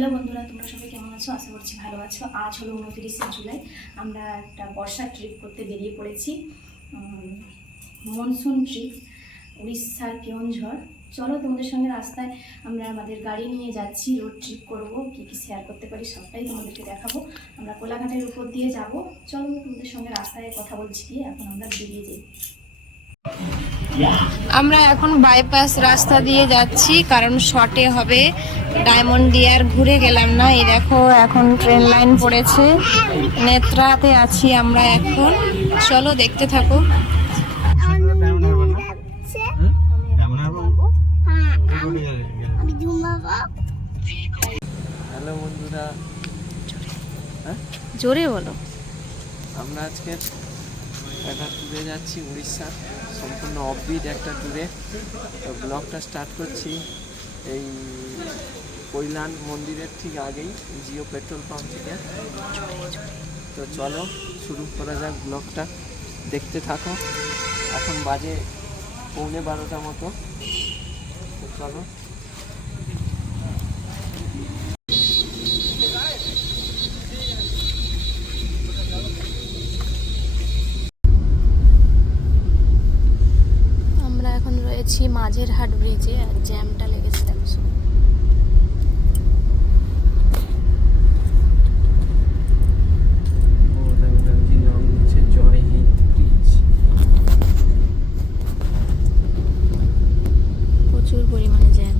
Hello বন্ধুরা, তোমরা সবাই কেমন আছো? আশা করছি ভালো আছো। আজ হলো 29শে জুলাই। আমরা একটা বর্ষার ট্রিপ করতে বেরিয়ে পড়েছি, মনসুন ট্রিপ, উড়িষ্যার কেওনঝড়। চলো তোমাদের সঙ্গে রাস্তায় আমরা আমাদের গাড়ি নিয়ে যাচ্ছি, রোড ট্রিপ করব, কী কী শেয়ার করতে পারি সবটাই তোমাদেরকে দেখাবো। আমরা কোলাঘাটের উপর দিয়ে যাব। চলো তোমাদের সঙ্গে রাস্তায় কথা বলছি গিয়ে, এখন আমরা বেরিয়ে যাই। আমরা এখন বাইপাস রাস্তা দিয়ে যাচ্ছি, কারণ শর্টে হবে। ডায়মন্ড দিয়ে আর ঘুরে গেলাম না। এই দেখো, এখন ট্রেন লাইন পড়েছে, নেত্রাতে আছি আমরা এখন। চলো দেখতে থাকো। হ্যালো বন্ধুরা, জোরে বলো। আমরা আজকে একটা ট্যুরে যাচ্ছি উড়িষ্যা, সম্পূর্ণ অফবিট একটা ট্যুরে। তো ব্লগটা স্টার্ট করছি এই কৈলান মন্দিরের ঠিক আগেই, জিও পেট্রোল পাম্প থেকে। তো চলো শুরু করা যাক ব্লগটা, দেখতে থাকো। এখন বাজে 11:15 মতো। তো চলো। আমরা এখন রয়েছি মাঝেরহাট ব্রিজে, আর জ্যামটা লেগেছে দেখো শুধু। প্রচুর পরিমাণে জ্যাম।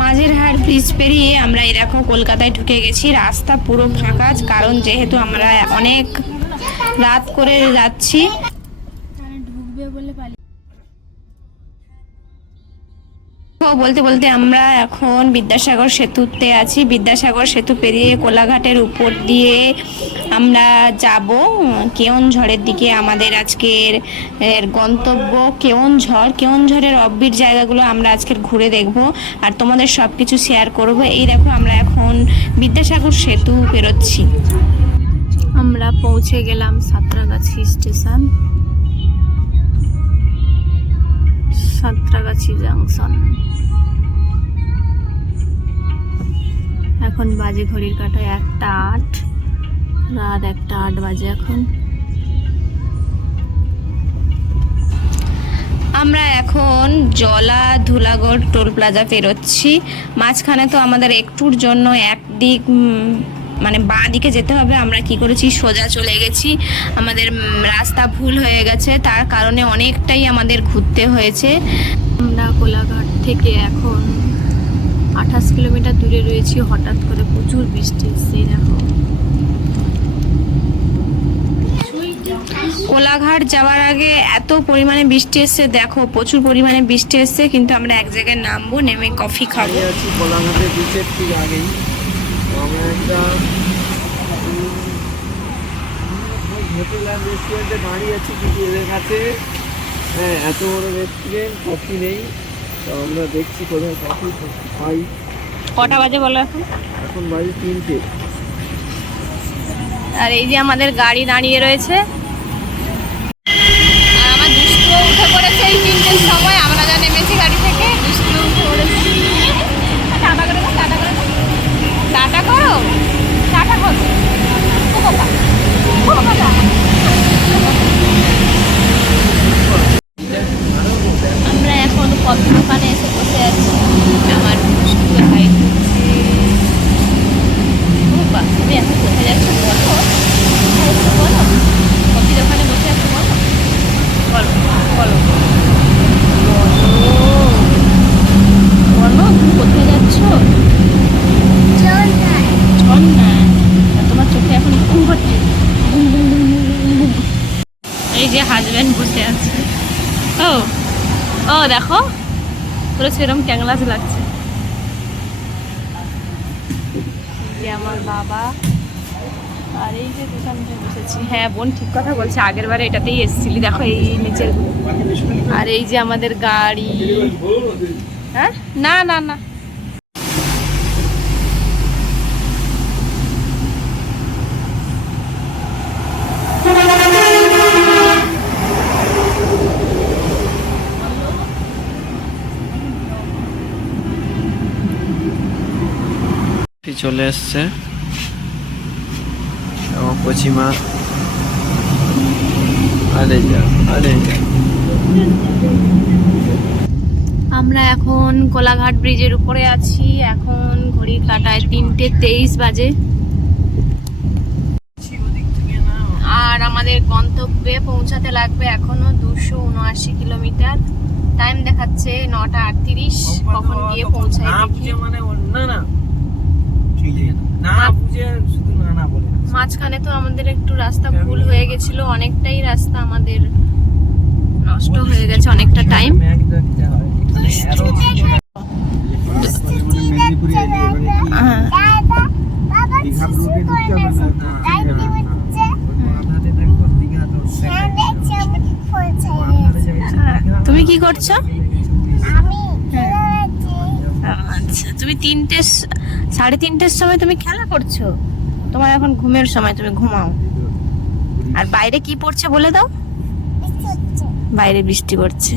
মাঝেরহাট ব্রিজ পেরিয়ে আমরা এই দেখো কলকাতায় ঢুকে গেছি। রাস্তা পুরো ফাঁকা, কারণ যেহেতু আমরা অনেক রাত করে যাচ্ছি। ঢুকবে বলে বলতে বলতে আমরা এখন বিদ্যাসাগর সেতুতে আছি। বিদ্যাসাগর সেতু পেরিয়ে কোলাঘাটের উপর দিয়ে আমরা যাব কেওনঝড়ের দিকে। আমাদের আজকের গন্তব্য কেওনঝড়। কেওনঝড়ের অফবিট জায়গাগুলো আমরা আজকের ঘুরে দেখব আর তোমাদের সব কিছু শেয়ার করব। এই দেখো, আমরা এখন বিদ্যাসাগর সেতু পেরোচ্ছি। আমরা পৌঁছে গেলাম সাঁতরাগাছি স্টেশন, সাঁতরাগাছি জাংশন। এখন বাজে ঘড়ির কাঁটায় 1:08, রাত 1:08 বাজে এখন। আমরা এখন জলা ধুলাগড় টোল প্লাজা পেরোচ্ছি। মাঝখানে তো আমাদের একটুর জন্য একদিক মানে বাঁ দিকে যেতে হবে। আমরা কি করেছি, সোজা চলে গেছি। আমাদের রাস্তা ভুল হয়ে গেছে, তার কারণে অনেকটাই আমাদের ঘুরতে হয়েছে। আমরা কোলাঘাট থেকে এখন 28 কিলোমিটার দূরে রয়েছি। হঠাৎ করে প্রচুর বৃষ্টি এসছে। দেখো, কোলাঘাট যাওয়ার আগে এত পরিমাণে বৃষ্টি এসছে, দেখো প্রচুর পরিমাণে বৃষ্টি এসছে। কিন্তু আমরা এক জায়গায় নামবো, নেমে কফি খাবো। আছি কোলাঘাটের বিচের ঠিক আগেই। আমরা একটা হোটেল আর রেস্টুরেন্টে দাঁড়িয়ে আছি, কিন্তু এদের কাছে এত বড় রেস্টুরেন্ট, কফি নেই। তো আমরা দেখছি কোথায় কফি পাই। কটা বাজে বলো এখন? এখন বাজে 3টে। আর এই যে আমাদের গাড়ি দাঁড়িয়ে রয়েছে, আর আমার দুষ্টু উঠে পড়েছে এই 3টের সময়। আমরা যা নেমেছি গাড়ি থেকে, দুষ্টু উঠে পড়েছে। টাটা করে দাও, টাটা করে দাও, টাটা করো, টাটা করো। আমরা এখন কফি দোকানে এসে বসে আছি। আমার দুষ্টু ভাই তুমি এখন কোথায় যাচ্ছ বলো, বলো। কফি দোকানে বসে আছো, বলো বলো বলো বলো তুমি কোথায় যাচ্ছ? তোমার চোখে এখন ঘুম হচ্ছে। এই যে হাজব্যান্ড বসে আছে। ও ও দেখো, পুরো সেরকম ক্যাংলাস লাগছে। যে আমার বাবা, আর এই যে দোকানটা বসেছি। হ্যাঁ বোন ঠিক কথা বলছে, আগের বারে এটাতেই এসেছিলি। দেখো এই নিচের, আর এই যে আমাদের গাড়ি। হ্যাঁ, না না না, পাখি চলে এসছে এবং কচিমা। আরে যা, আরে যা। আমরা এখন কোলাঘাট ব্রিজের উপরে আছি। এখন ঘড়ির কাঁটায় 3:23 বাজে। আর আমাদের গন্তব্যে পৌঁছাতে লাগবে এখনো 279 কিলোমিটার। টাইম দেখাচ্ছে 9:38। কখন গিয়ে পৌঁছাই দেখি। মাঝখানে তো আমাদের একটু রাস্তা ভুল হয়ে গেছিল, অনেকটাই রাস্তা আমাদের নষ্ট হয়ে গেছে, অনেকটা টাইম। তুমি কি করছো? আচ্ছা, তুমি 3:30 সময় তুমি খেলা করছো? তোমার এখন ঘুমের সময়, তুমি ঘুমাও। আর বাইরে কি পড়ছে বলে দাও। বাইরে বৃষ্টি পড়ছে।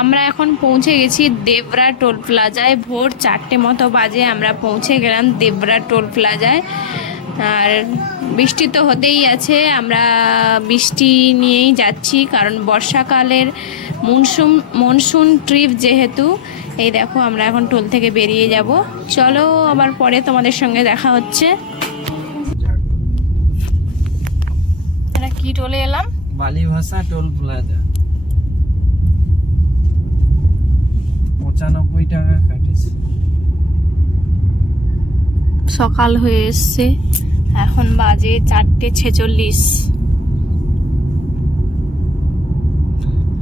আমরা এখন পৌঁছে গেছি দেবরা টোল প্লাজায়। ভোর 4টে মতো বাজে আমরা পৌঁছে গেলাম দেবরা টোল প্লাজায়। আর বৃষ্টি তো হতেই আছে, আমরা বৃষ্টি নিয়েই যাচ্ছি কারণ বর্ষাকালের মনসুন ট্রিপ যেহেতু। এই দেখো আমরা এখন টোল থেকে বেরিয়ে যাব। চলো আবার পরে তোমাদের সঙ্গে দেখা হচ্ছে। এটা কি টোলে এলাম? বালিভাষা টোল প্লাজা। 95 টাকা কাটেছে। সকাল হয়ে এসছে, এখন বাজে 4:46।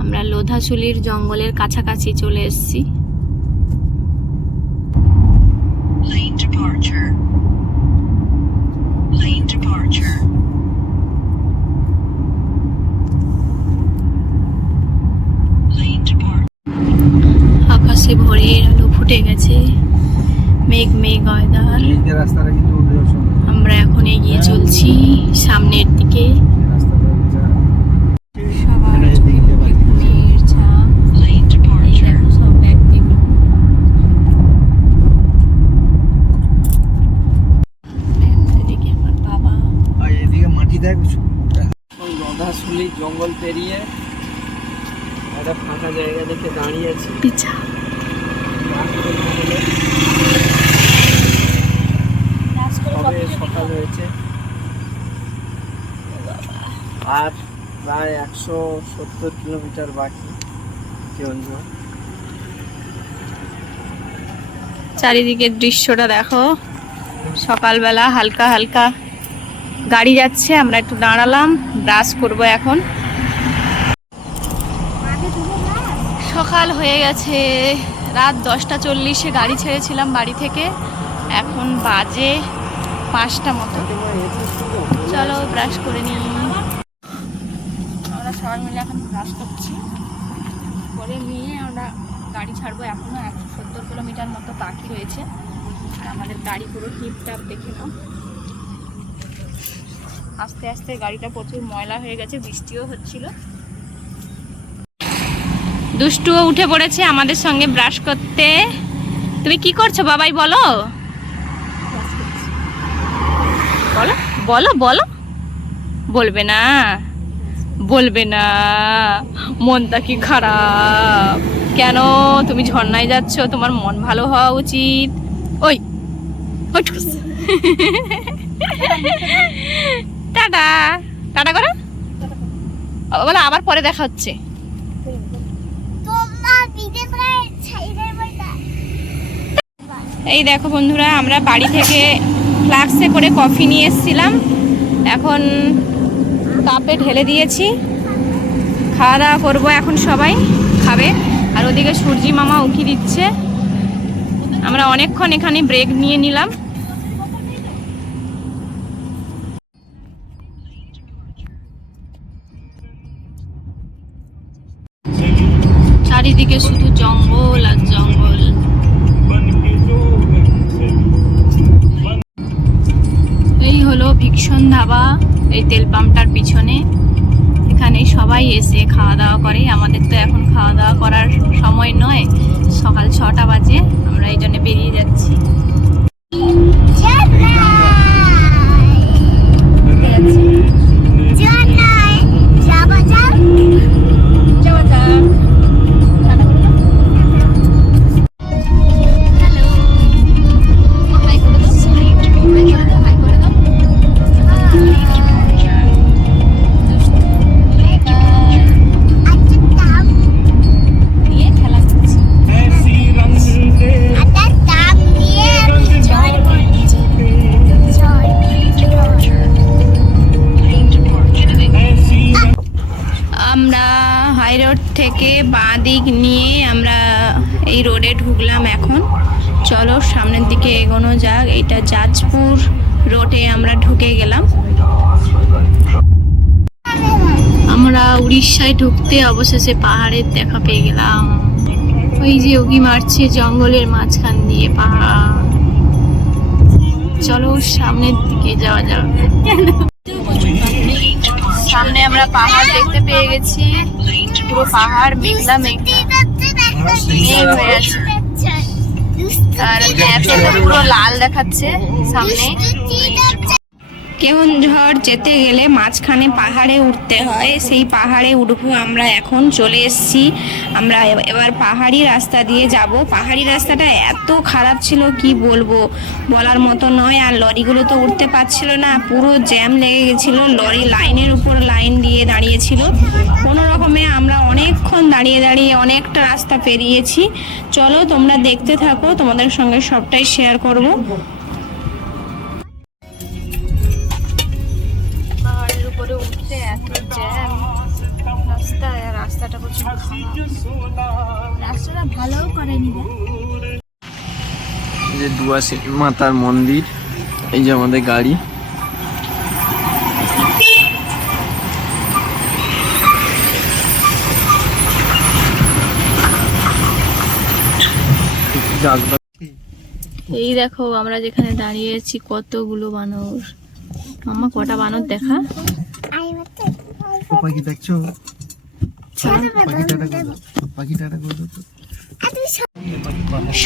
আমরা লোধাশুলির জঙ্গলের কাছাকাছি চলে এসেছি। Lane departure. Lane departure. Lane departure. আকাশে ভোরের আলো ফুটে গেছে, মেঘ মেঘ ওয়েদার। আমরা এখন এগিয়ে চলছি সামনের দিকে। সবার ঘুমের চাপ। Lane departure. সব ব্যক্তিগুলো এদিকে আমার বাবা। লোধাশুলি জঙ্গল পেরিয়ে একটা ফাঁকা জায়গা দেখে দাঁড়িয়ে আছি। পিছা সবে সকাল হয়েছে আর প্রায় 170 কিলোমিটার বাকি কেওনঝড়। চারিদিকের দৃশ্যটা দেখো। সকালবেলা হালকা হালকা গাড়ি যাচ্ছে, আমরা একটু দাঁড়ালাম, ব্রাশ করব এখন। সকাল হয়ে গেছে, রাত 10:40-এ গাড়ি ছেড়েছিলাম বাড়ি থেকে। এখন বাজে 5টা মতো। চলো ব্রাশ করে নিই। আমরা সবাই মিলে এখন ব্রাশ করছি, করে নিয়ে আমরা গাড়ি ছাড়বো। এখনো 170 কিলোমিটার মতো বাকি রয়েছে। আর আমাদের গাড়ি পুরো টিপটাপ দেখে নাও। আস্তে আস্তে গাড়িটা প্রচুর ময়লা হয়ে গেছে, বৃষ্টিও হচ্ছিল। দুষ্টুও উঠে পড়েছে আমাদের সঙ্গে ব্রাশ করতে। তুমি কি করছো বাবাই? বলো বলো বলো বলো। বলবে না, বলবে না, মনটা কি খারাপ কেন? তুমি ঝর্ণায় যাচ্ছ, তোমার মন ভালো হওয়া উচিত। ওই টাটা টাটা করো বলো, আবার পরে দেখা হচ্ছে। এই দেখো বন্ধুরা, আমরা বাড়ি থেকে ফ্লাক্সে করে কফি নিয়ে এসেছিলাম, এখন কাপে ঢেলে দিয়েছি। খাওয়া দাওয়া করবো এখন, সবাই খাবে। আর ওদিকে সূর্যি মামা উকি দিচ্ছে। আমরা অনেকক্ষণ এখানে ব্রেক নিয়ে নিলাম। চারিদিকে শুধু জঙ্গল আর জঙ্গল। এই হলো ভিকসন ধাবা, এই তেল পাম্পটার পিছনে। এখানে সবাই এসে খাওয়া দাওয়া করে। আমাদের তো এখন খাওয়া দাওয়া করার সময় নয়, সকাল 6টা বাজে, আমরা এই জন্য বেরিয়ে যাচ্ছি। আমরা হাই রোড থেকে বাঁ দিক নিয়ে আমরা এই রোডে ঢুকলাম এখন। চলো সামনের দিকে এগোনো যাক। এটা জাজপুর রোডে আমরা ঢুকে গেলাম। আমরা উড়িষ্যায় ঢুকতে অবশেষে পাহাড়ের দেখা পেয়ে গেলাম। ওই যে উকি মারছে জঙ্গলের মাঝখান দিয়ে পাহাড়। চলো সামনের দিকে যাওয়া যাক। সামনে আমরা পাহাড় দেখতে পেয়ে গেছি, পুরো পাহাড় মেঘলা মেঘলা মেঘ হয়ে আছে, আর ম্যাপে পুরো লাল দেখাচ্ছে সামনে। কেওনঝড় যেতে গেলে মাঝখানে পাহাড়ে উঠতে হয়, সেই পাহাড়ে উঠবো আমরা। এখন চলে এসেছি আমরা, এবার পাহাড়ি রাস্তা দিয়ে যাব। পাহাড়ি রাস্তাটা এত খারাপ ছিল কি বলবো, বলার মতো নয়। আর লরিগুলো তো উঠতে পারছিল না, পুরো জ্যাম লেগে গেছিলো। লরি লাইনের উপর লাইন দিয়ে দাঁড়িয়েছিল। কোনো রকমে আমরা অনেকক্ষণ দাঁড়িয়ে দাঁড়িয়ে অনেকটা রাস্তা পেরিয়েছি। চলো তোমরা দেখতে থাকো, তোমাদের সঙ্গে সবটাই শেয়ার করব। পাহাড়ের উপরে উঠতে এত জ্যাম রাস্তায়, রাস্তাটা প্রচুর খারাপ, রাস্তাটা ভালোও করেনি। এই যে দুয়াশী মাতার মন্দির, এই যে আমাদের গাড়ি। এই দেখো আমরা যেখানে দাঁড়িয়েছি কতগুলো বানর। মামা কটা বানর দেখা। পাখি দেখছো?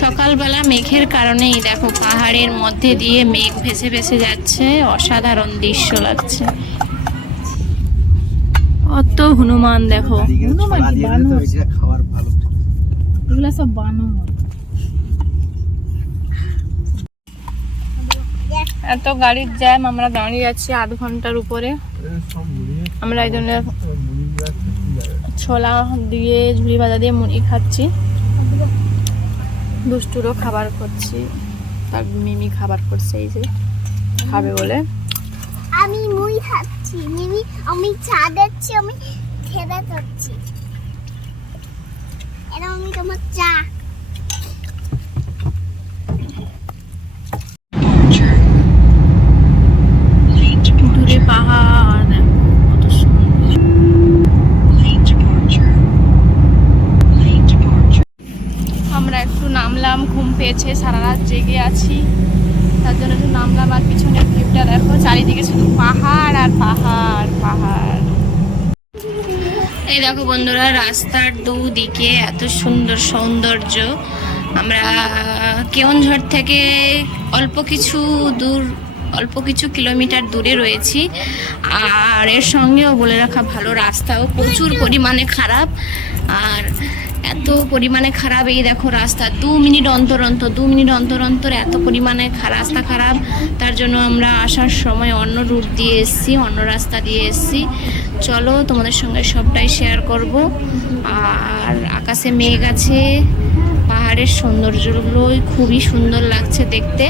সকালবেলা মেঘের কারণে এই দেখো পাহাড়ের মধ্যে দিয়ে মেঘ ভেসে ভেসে যাচ্ছে, অসাধারণ দৃশ্য লাগছে। কত হনুমান দেখো, খাবার ভালো, এগুলা সব বানর। এত গাড়ির জ্যাম, আমরা দাঁড়িয়ে আছি আধ ঘন্টার উপরে। আমরা এই জন্য ছোলা দিয়ে ঝুড়ি ভাজা দিয়ে মুড়ি খাচ্ছি। দুষ্টুরও খাবার করছি, তার মিমি খাবার করছে, এই যে খাবে বলে। আমি মুই খাচ্ছি, মিমি আমি চা দিচ্ছি, আমি খেতে যাচ্ছি। এটা আমি তোমার চা। দূরে পাহাড় দেখো কত সুন্দর। Lane departure. Lane departure. আমরা একটু নামলাম, ঘুম পেয়েছে, সারা রাত জেগে আছি, তার জন্য একটু নামলাম। আর পিছনের ভিউটা দেখো, চারিদিকে শুধু পাহাড় আর পাহাড় পাহাড়। এই দেখো বন্ধুরা, রাস্তার দুদিকে এত সুন্দর সৌন্দর্য। আমরা কেওনঝড় থেকে অল্প কিছু কিলোমিটার দূরে রয়েছি। আর এর সঙ্গেও বলে রাখা ভালো, রাস্তাও প্রচুর পরিমাণে খারাপ। আর এত পরিমাণে খারাপ, এই দেখো রাস্তা 2 মিনিট অন্তর অন্তর এত পরিমাণে রাস্তা খারাপ। তার জন্য আমরা আসার সময় অন্য রুট দিয়ে এসেছি, অন্য রাস্তা দিয়ে এসেছি। চলো তোমাদের সঙ্গে সবটাই শেয়ার করব। আর আকাশে মেঘ আছে, পাহাড়ের সৌন্দর্যগুলো খুবই সুন্দর লাগছে দেখতে,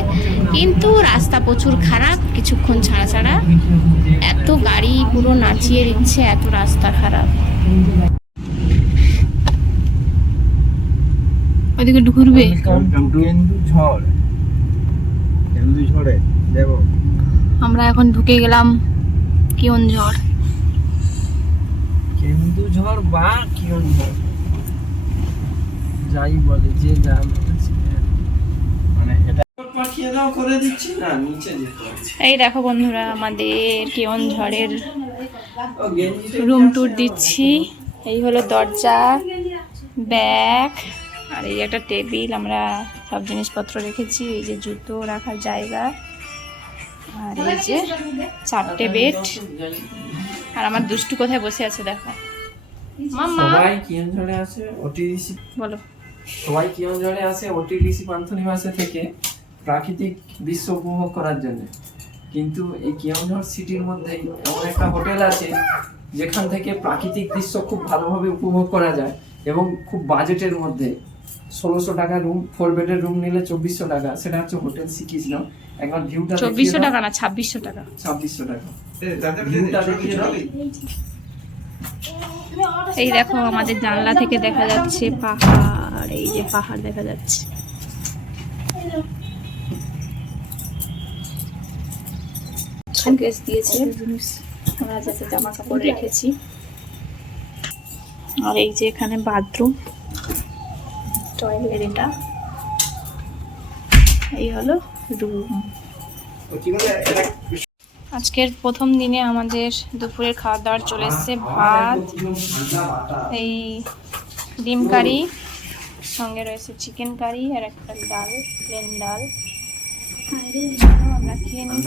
কিন্তু রাস্তা প্রচুর খারাপ, কিছুক্ষণ ছাড়া ছাড়া এত গাড়ি পুরো নাচিয়ে দিচ্ছে, এত রাস্তা খারাপ। ওইদিকে ঘুরবে। কেন্দুঝড়ে যাবো আমরা এখন ঢুকে গেলাম কেওনঝড়। কেন্দুঝড় বা কেওনঝড় যাই বলে, যে যা বলেছে, মানে এটা পাঠিয়ে দাও, করে দিচ্ছি না, নিচে যেতে হচ্ছে। এই দেখো বন্ধুরা, আমাদের কেওনঝড়ের রুম ট্যুর দিচ্ছি। এই হলো দরজা, ব্যাগ, আর এই একটা টেবিল, আমরা সব জিনিসপত্র রেখেছি। এই যে জুতো রাখার জায়গা, আর এই যে 4টে বেড। আর আমার দুষ্টু কোথায় বসে আছে দেখো। মাম্মা সবাই কিয়নঝড়ে আছে ওটিডিসি, বলো। সবাই কিয়নঝড়ে আসে ওটিডিসি পান্থনিবাসে থেকে প্রাকৃতিক দৃশ্য উপভোগ করার জন্য। কিন্তু এই কিয়নঝড় সিটির মধ্যে এমন একটা হোটেল আছে যেখান থেকে প্রাকৃতিক দৃশ্য খুব ভালোভাবে উপভোগ করা যায় এবং খুব বাজেটের মধ্যে। 1600 টাকা রুম, 4 বেডের রুম নিলে 2400 টাকা। সেটা হচ্ছে হোটেল শ্রীকৃষ্ণ। একবার ভিউটা 2400 টাকা না, 2600 টাকা। 2600 টাকা। ভিউটা দেখিয়ে দাও। এই দেখো আমাদের জানলা থেকে দেখা যাচ্ছে পাহাড়, এই যে পাহাড় দেখা যাচ্ছে। শোকেস দিয়েছে, আমরা যাতে জামা কাপড় রেখেছি। আর এই যে এখানে বাথরুম, টয়লেট, এটা এই হলো রুম। আজকের প্রথম দিনে আমাদের দুপুরের খাওয়া দাওয়ার চলে এসছে ভাত, এই ডিম কারি, সঙ্গে রয়েছে চিকেন কারি আর একটা ডাল, প্লেন ডাল। আমরা খেয়ে নিই।